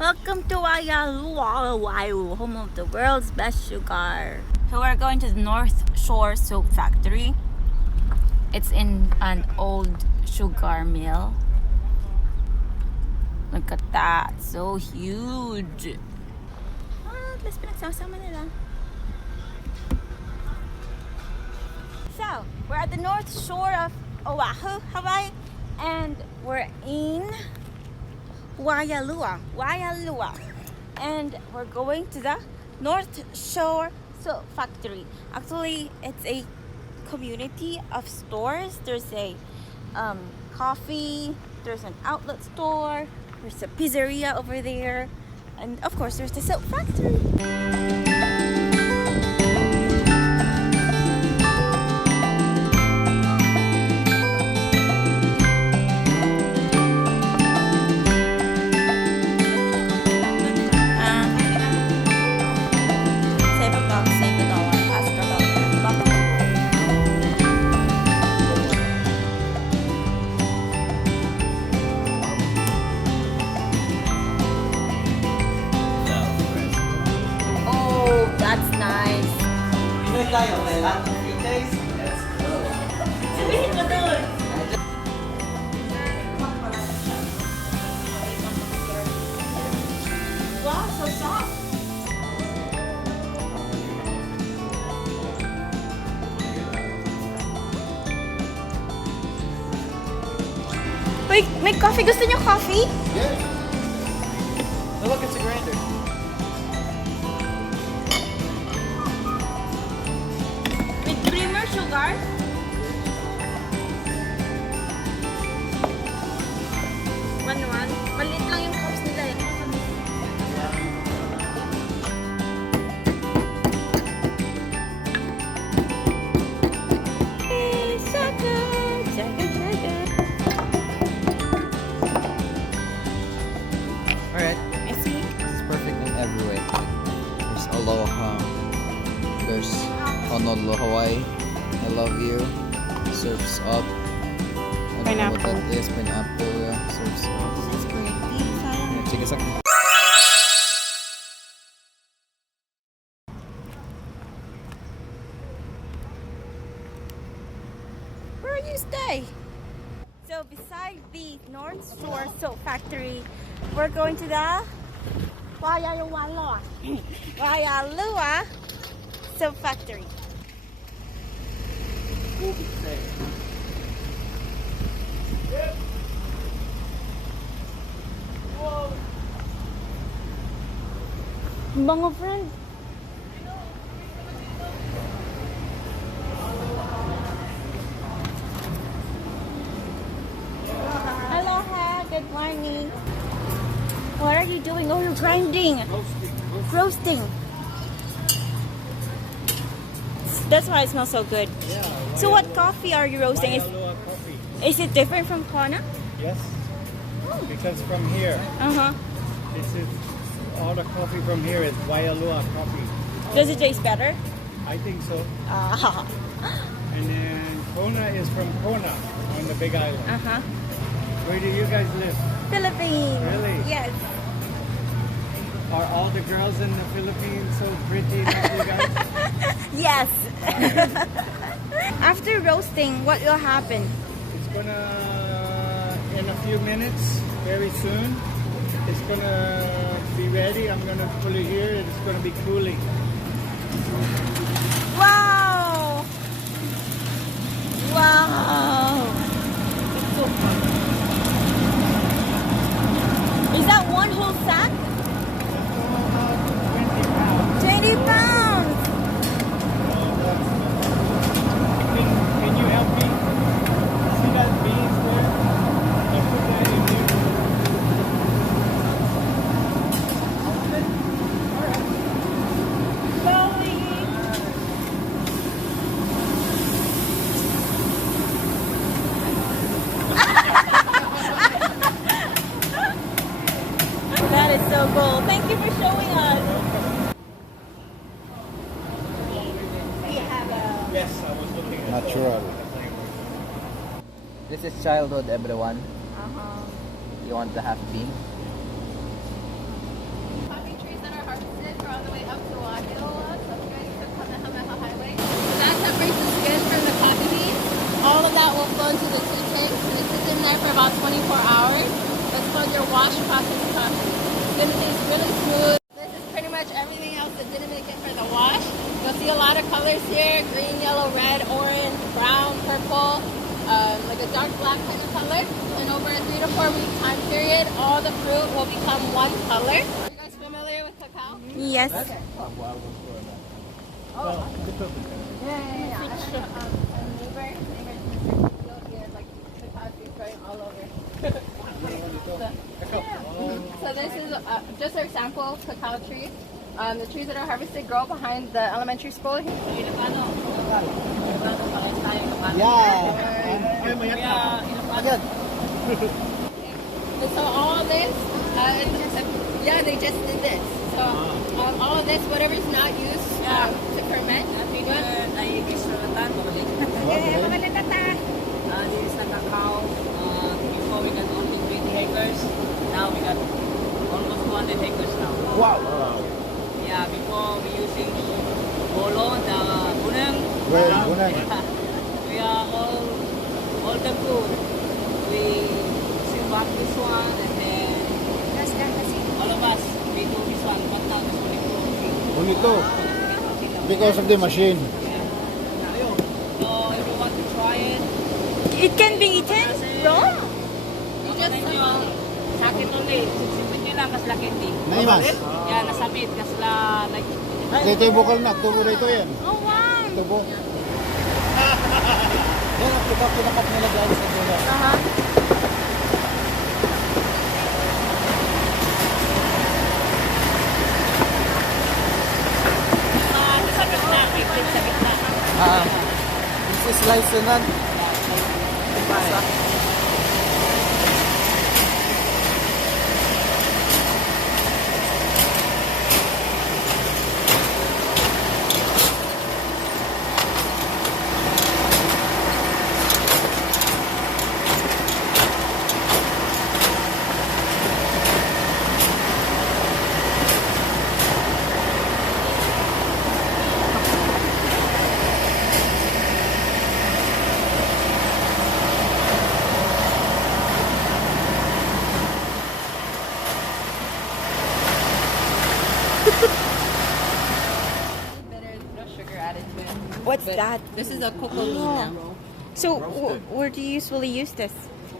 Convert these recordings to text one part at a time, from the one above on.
Welcome to Waialua, home of the world's best sugar. So we're going to the North Shore Soap Factory. It's in an old sugar mill. Look at that, so huge. Let's pinagsasama nila. So, we're at the North Shore of Oahu, Hawaii, and we're in Waialua, and we're going to the North Shore Soap Factory. Actually, it's a community of stores. There's a coffee, there's an outlet store, there's a pizzeria over there, and of course there's the soap factory. That's nice. Wow, so soft. Wait, may coffee? Gusto niyo coffee? Yes. Oh, look, it's a grinder. Sugar. One. Maliit lang yung cups nila eh. Alright. I see. It's perfect in every way. There's aloha. There's Honolulu, Hawaii. I love you. Surfs up. I don't know what that is. Pineapple. Surfs up. This is great. Yeah, sige, sak. Where do you stay? So beside the North Shore Soap Factory, we're going to the Waialua Soap Factory. Whoa. Bango, friend. Aloha, good morning. What are you doing? Oh, you're grinding. Roasting. That's why it smells so good. Yeah. So what coffee are you roasting? Waialua Coffee. Is it different from Kona? Yes. Because from here, this is all the coffee from here is Waialua Coffee. Does it taste better? I think so. Ah. And then Kona is from Kona on the Big Island. Where do you guys live? Philippines. Really? Yes. Are all the girls in the Philippines so pretty like you guys? Yes. After roasting, what will happen? It's gonna, in a few minutes, very soon, it's gonna be ready. I'm gonna pull it here and it's gonna be cooling. Wow! Wow! It's so fun. Is that one whole sack? 20 pounds! Can you help me? See that beans there? I put that in here. Slowly! That is so cool. Thank you for showing us. We have a... Yes, I was looking at Natural. This is childhood, everyone. You want the half bean? into the two tanks and it sits in there for about 24 hours. That's called your wash process coffee. It's gonna taste really smooth. This is pretty much everything else that didn't make it for the wash. You'll see a lot of colors here: green, yellow, red, orange, brown, purple, like a dark black kind of color. And over a 3 to 4 week time period, all the fruit will become one color. Are you guys familiar with cacao? Yes. Okay. Oh, yeah. A neighbor, like cacao trees growing all over. So this is just our sample cacao trees. The trees that are harvested grow behind the elementary school. Yeah. And so all this, yeah, they just did this. So all of this, whatever's not used to ferment, we do it. This is the cacao. Before we got only 20 acres. Now we got almost 200 acres now. Wow. Yeah, before we using bolo, the bunang. We are all the food. We back this one and then all of us we do this one, but now this one Only two. Because of the machine. so if you want to try it, It can be eaten raw. sakit ulit. Sipit nyo lang kas lakindi. Naimas. Yeah, nasabit kas la like Ito yung bukal na. Tubo na ito yan. Oh wow. Tubo. Yan ang pinakat nila guys sa dulo. sa gitna, may clip sa gitna. This is slice na. Bitter, no sugar added to it. What's But that? This is a cocoa bean. So where do you usually use this?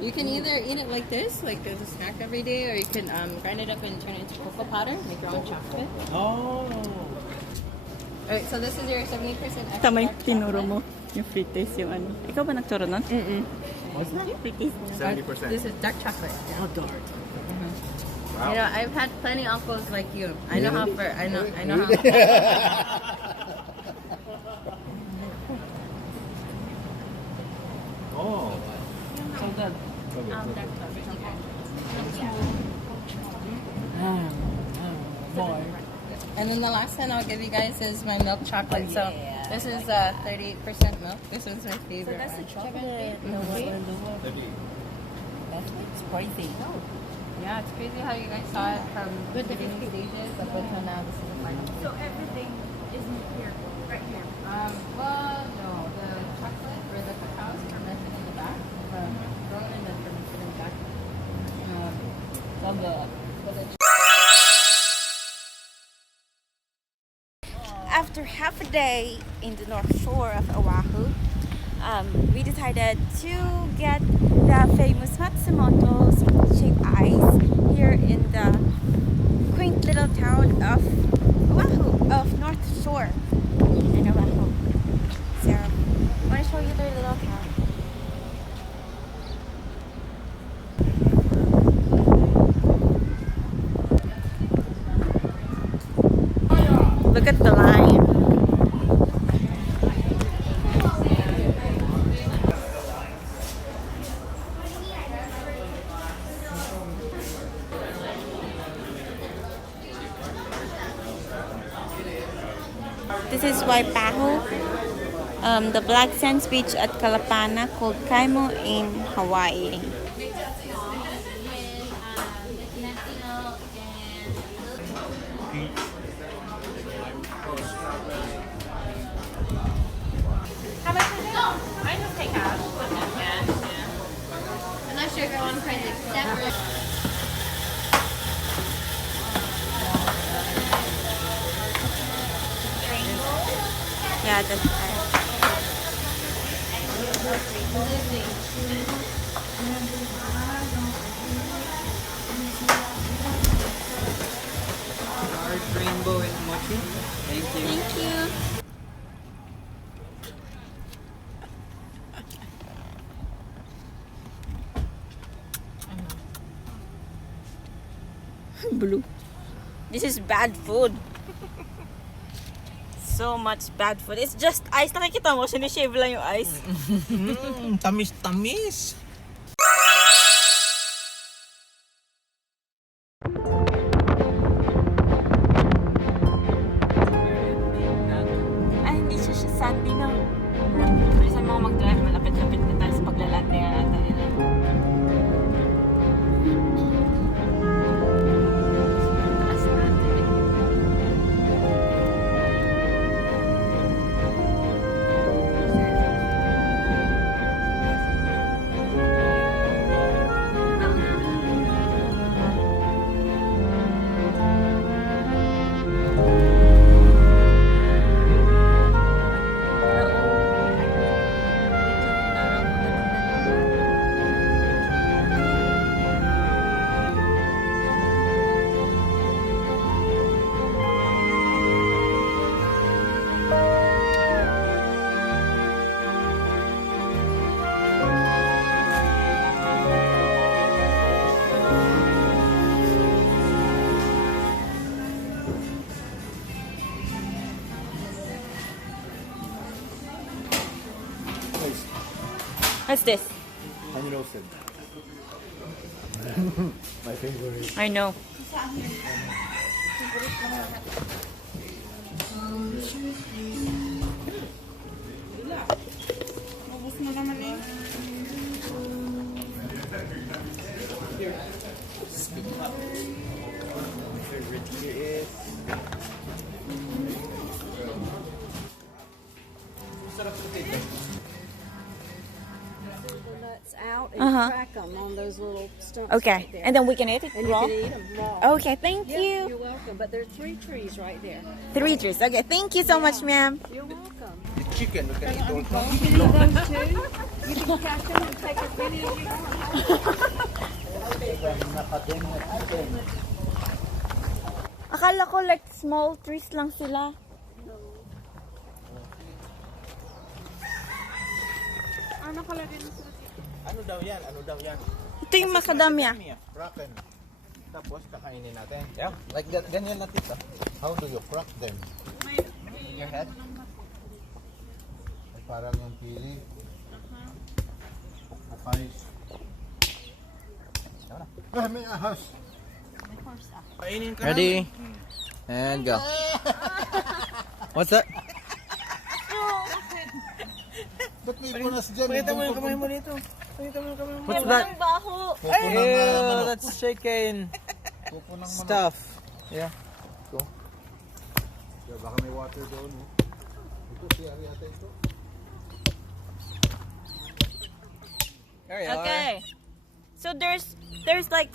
You can either eat it like this, like as a snack every day, or you can grind it up and turn it into cocoa powder, make your own chocolate. Oh. Alright, so this is your 70% extra. Tama yung dark tinuro chocolate. mo. Yung free taste yung ano. Ikaw ba nagturo nun? This is dark chocolate. Oh, dark. You know, I've had plenty uncles like you. I know how. I know how. Oh. So good. And then the last one I'll give you guys is my milk chocolate. So this is 38% milk. This was my favorite. one. chocolate. That's crazy. Yeah, it's crazy how you guys saw it from the beginning stages up until now. This is the final. So everything is here, right here. Well, no, the chocolate or the cacao is fermented in the back, grown and then fermented in the back. So the After half a day in the north shore of Oahu, we decided to get the famous Matsumoto Shave Ice here in the quaint little town of Oahu, of North Shore in Oahu. So, I want to show you their little town. Look at the line. This is Waipahu, the black sand beach at Kalapana called Kaimo in Hawaii. How much is it? I just take cash. separate. Yeah, that's right. Large rainbow and mochi. Thank you. Thank you. Blue. This is bad food. So much bad food. It's just ice. Nakikita mo, sinishave lang yung ice. Tamis-tamis. Ay, hindi siya sandy na. Bilisan mo mag-drive. Malapit-lapit na tayo sa paglalande nga natin nila. Taas natin eh. What's this? Honey roasted. My favorite. I know. Favorite here is. Nuts out and crack them on those little stumps. Okay. right there. And then we can eat it And you raw? can eat them raw. Okay, thank Yeah, you. you're welcome. But there are 3 trees right there. 3 trees. Okay, thank you so much, ma'am. You're welcome. The chicken, we can eat all. You can eat those too. You can catch them and take as many as you want. Akala ko like small trees lang sila. Ano daw yan? Ano daw yan? Ito yung macadamia. Cracken. Tapos kakainin natin. Yeah, like that. Ganyan na tita. How do you crack them? Your head? Ay, parang yung pili. Pukpukais. Ah, may ahas. Kainin ka Ready? And go. What's that? Ba't may punas dyan? Pakita mo yung kamay mo dito. What's that? Ang baho. Pupo ng manok. That's chicken Pupo ng manok. stuff. Yeah. Yeah, baka may water doon. Ito, siyari ata ito. There you are. Okay. So there's like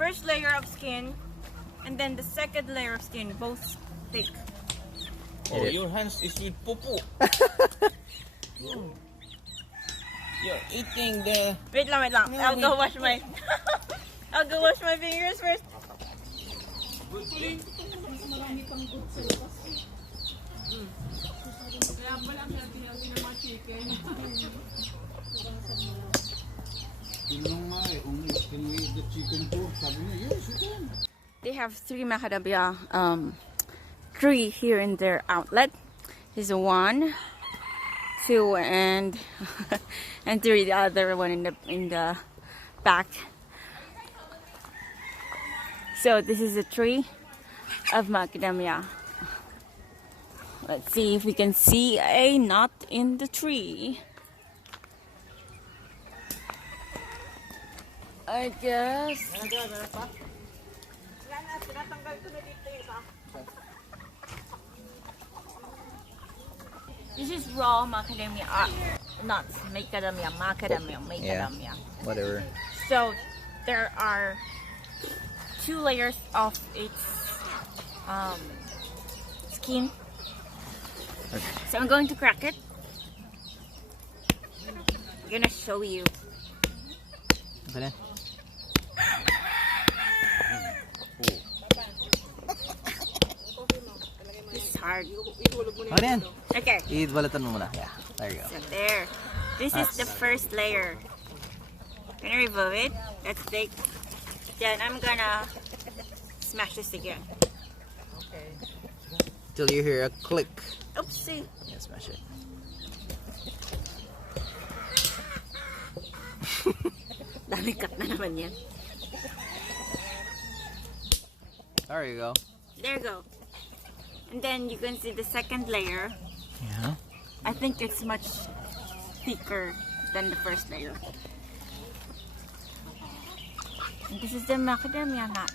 first layer of skin and then the second layer of skin, both thick. Oh, your hands is with pupu. You're eating the... Wait lang. I'll go wash my I'll go wash my fingers first. Tinanong nga eh, can we eat the chicken too? Sabi niya, yes, you can. They have 3 macadamia tree here in their outlet. There's 1, 2, and and 3. The other one in the back. So this is a tree of macadamia. Let's see if we can see a nut in the tree. I guess. This is raw macadamia nuts. Macadamia. Yeah. Whatever. So there are 2 layers of its skin. So I'm going to crack it. I'm gonna show you. Okay. This is hard. Okay yan. Okay. I-balatan mo muna. Yeah, there you go. So there. This is the first layer. Gonna remove it. Let's take. Then I'm gonna smash this again. Till you hear a click. Oopsie. Yeah, smash it. Dami cut na naman yan. There you go. There you go. And then you can see the second layer. Yeah. I think it's much thicker than the first layer. And this is the macadamia nut.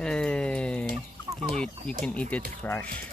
Hey, you can eat it fresh.